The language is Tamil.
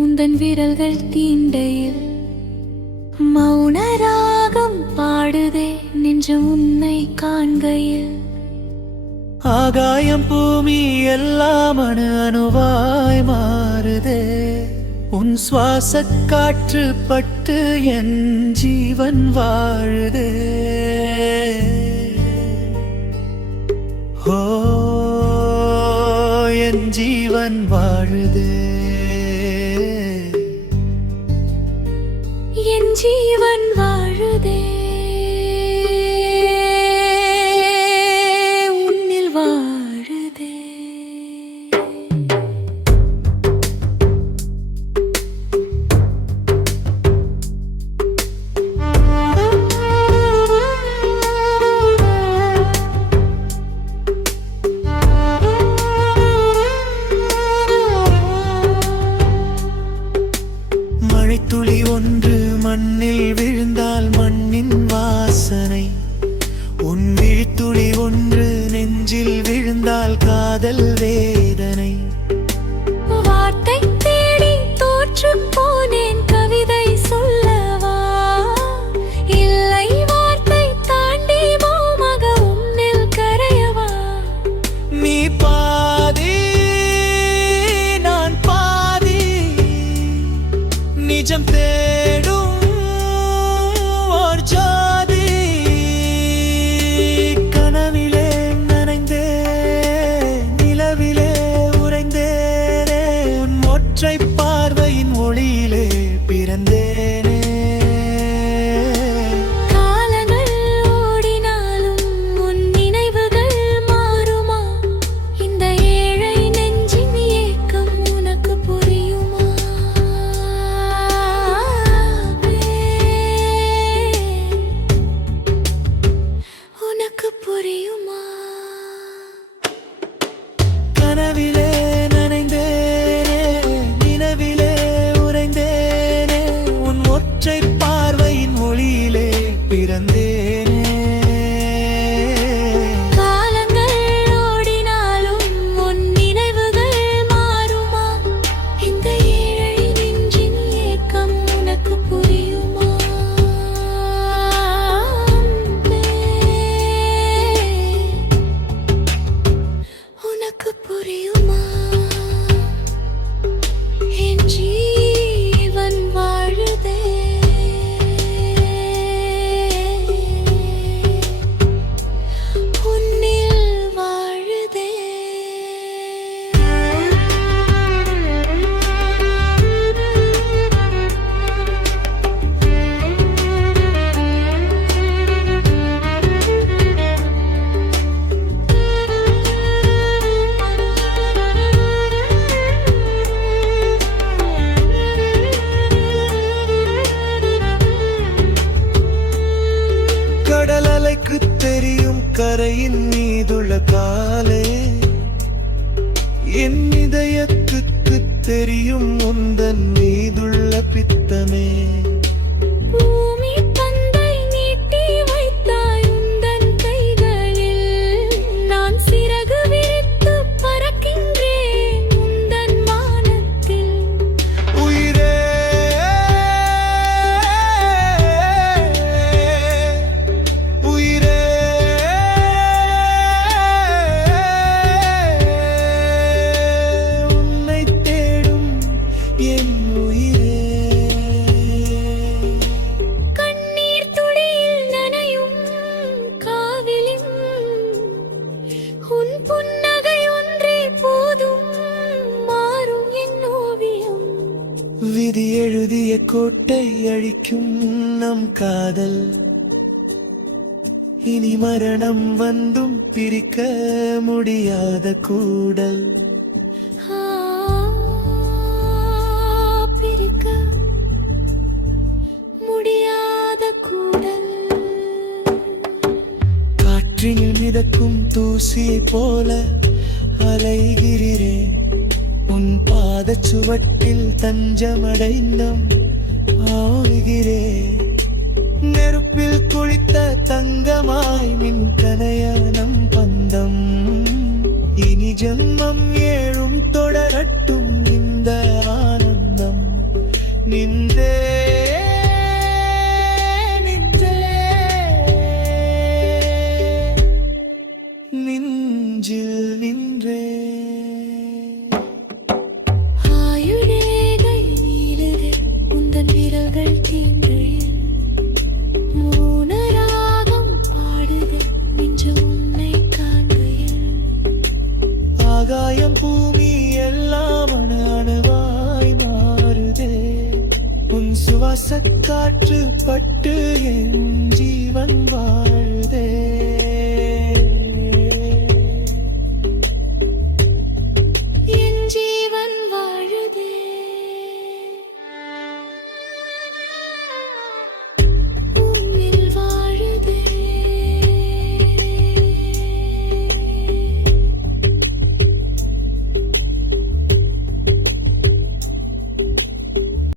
உந்தன் விரல்கள் தீண்டையில் மௌன ராகம் பாடுதே நெஞ்சம் உன்னை காண்கையில். ஆகாயம் பூமி எல்லாம் அணு அணுவாய் மாறுதே உன் சுவாச காற்று பட்டு என் ஜீவன் வாழுதே. ஓ என் ஜீவன் வாழுதே என் ஜீவன் வாழுதே உன்னில் வாழுதே. மழைத்துளி ஒன்று மண்ணில் விழுந்தால் மண்ணின் வாசனை, உன் விழித்துளி ஒன்று நெஞ்சில் விழுந்தால் காதல் வேதனை. வார்த்தை தேடி தோற்று போனேன் கவிதை சொல்லவா, இல்லை வார்த்தை தாண்டி மௌனமாக உன்னில் கரையவா. நீ பாதி நான் பாதி நிஜம் தேடும் ஓர் ஜோதி. கனவிலே நனைந்தே நிலவிலே உறைந்தேனே உன் ஒற்றை பார்வையின் ஒளியிலே பிறந்தேனே. காலங்கள் ஓடினாலும் உன் நினைவுகள் மாறுமா, இந்த ஏழை நெஞ்சின் ஏக்கம் உனக்கு புரியுமா. உனக்கு புரியுமா. கனவிலே நனைந்தேனே நிலவிலே உறைந்தேனே உன் ஒற்றை பார்வையின் ஒளியிலே பிறந்தேனே. காலங்கள் ஓடினாலும் உன் நினைவுகள் மாறுமா, இந்த ஏழை நெஞ்சின் ஏக்கம் உனக்கு புரியுமா. உனக்கு புரியுமா. என் ஜீவன் வாழுதே உன்னில் வாழுதே. கடல் அலைக்கு தெரியும் கரையின் மீதுள்ள காலே, என் இதயத்துக்கு தெரியும் உந்தன் மீதுள்ள பித்தமே. பூமி பந்தை நீட்டி வைத்தாய் உந்தன் கைகளில், நான் சிறகு விரித்து பறக்கின்றேன் உந்தன் வானத்தில். உயிரே உயிரே உன்னை தேடும் என் உயிரே. கண்ணீர் துளியில் நனையும் காவிலும் உன் புன்னகை ஒன்றே போதும் மாறும் என் ஓவியம். விதி எழுதிய கோட்டை அழிக்கும் நம் காதல், இனி மரணம் வந்தும் பிரிக்க முடியாத கூடல். பிரிக்க முடியாத கூடல். காற்றில் மிதக்கும் தூசி போல அலைகிறேன் உன் பாதச்சுவட்டில் தஞ்சமடைந்தம் ஆகிறேன். நெருப்பில் குளித்த தங்கமாய் மின் கனையானம் பந்தம், இனி ஜன்மம் ஏழும் தொடரட்டும் இந்த ஆனந்தம். சுவாச காற்று பட்டு என் ஜீவன் வா